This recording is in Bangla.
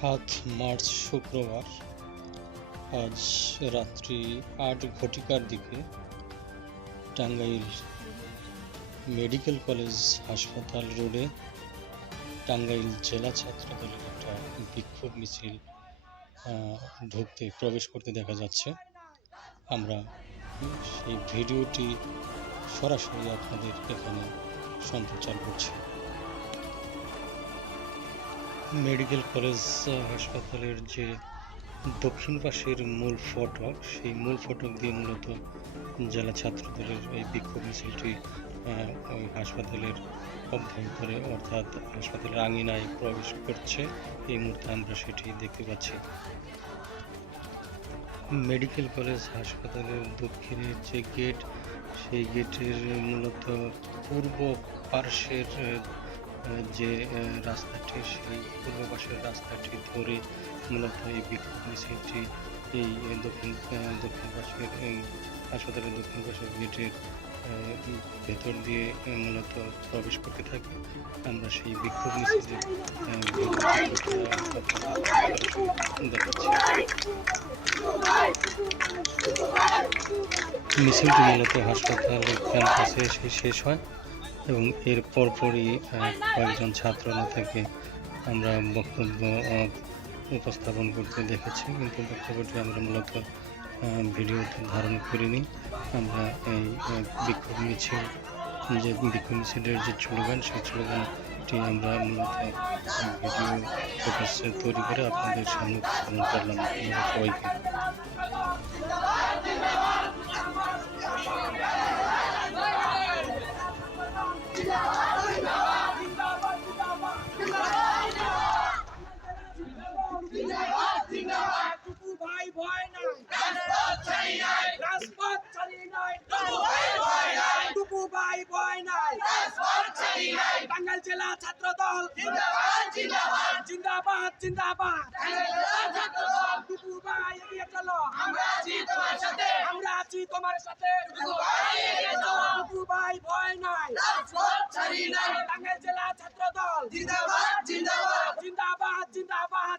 ৭ মার্চ শুক্রবার আজ রাত্রি ৮ ঘটিকার দিকে টাঙ্গাইল মেডিকেল কলেজ হাসপাতাল রোডে টাঙ্গাইল জেলা ছাত্রদলের একটা বিক্ষোভ মিছিল প্রবেশ করতে দেখা যাচ্ছে। আমরা সেই ভিডিওটি সরাসরি আপনাদের এখানে সম্প্রচার করছি। মেডিকেল কলেজ হাসপাতালের যে দক্ষিণ পাশের মূল ফটক, সেই মূল ফটক দিয়ে মূলত জেলা ছাত্রদলের এই বিক্ষোভ মিছিলটি ওই হাসপাতালের অভ্যন্তরে অর্থাৎ হাসপাতালের আঙিনায় প্রবেশ করছে। এই মুহূর্তে আমরা সেটি দেখতে পাচ্ছি। মেডিকেল কলেজ হাসপাতালের দক্ষিণের যে গেট, সেই গেটের মূলত পূর্ব পার্শ্বের যে রাস্তাটি, সেই পূর্ব পাশের রাস্তাটি ধরে মূলত এই বিক্ষোভ মিছিলটি এই দক্ষিণ পাশের হাসপাতালের দক্ষিণ পাশের গেটের ভেতর দিয়ে মূলত প্রবেশ করতে থাকে। আমরা সেই বিক্ষোভ মিছিলের দেখাচ্ছি। মিছিলটি মূলত হাসপাতাল ক্যাম্পাসে এসে শেষ হয় এবং এর পরপরই কয়েকজন ছাত্র নেতাকে আমরা বক্তব্য উপস্থাপন করতে দেখেছি, কিন্তু বক্তব্যটি আমরা মূলত ভিডিওতে ধারণ করিনি। আমরা এই বিক্ষোভ মিছিলের যে স্লোগান, সেই স্লোগানটি আমরা মূলত ভিডিও ফোকাসে তৈরি করে আপনাদের সামনে উপস্থাপন করলাম। সবাইকে টাঙ্গাইল জেলা ছাত্রদল জিন্দাবাদ জিন্দাবাদ জিন্দাবাদ জিন্দাবাদ। টুকু ভাই এগিয়ে চলো, আমরা আছি তোমার সাথে, আমরা আছি তোমার সাথে। টুকু ভাই ভয় নাই, রাজপথ ছাড়ি নাই। টাঙ্গাইল জেলা ছাত্রদল জিন্দাবাদ জিন্দাবাদ জিন্দাবাদ জিন্দাবাদ।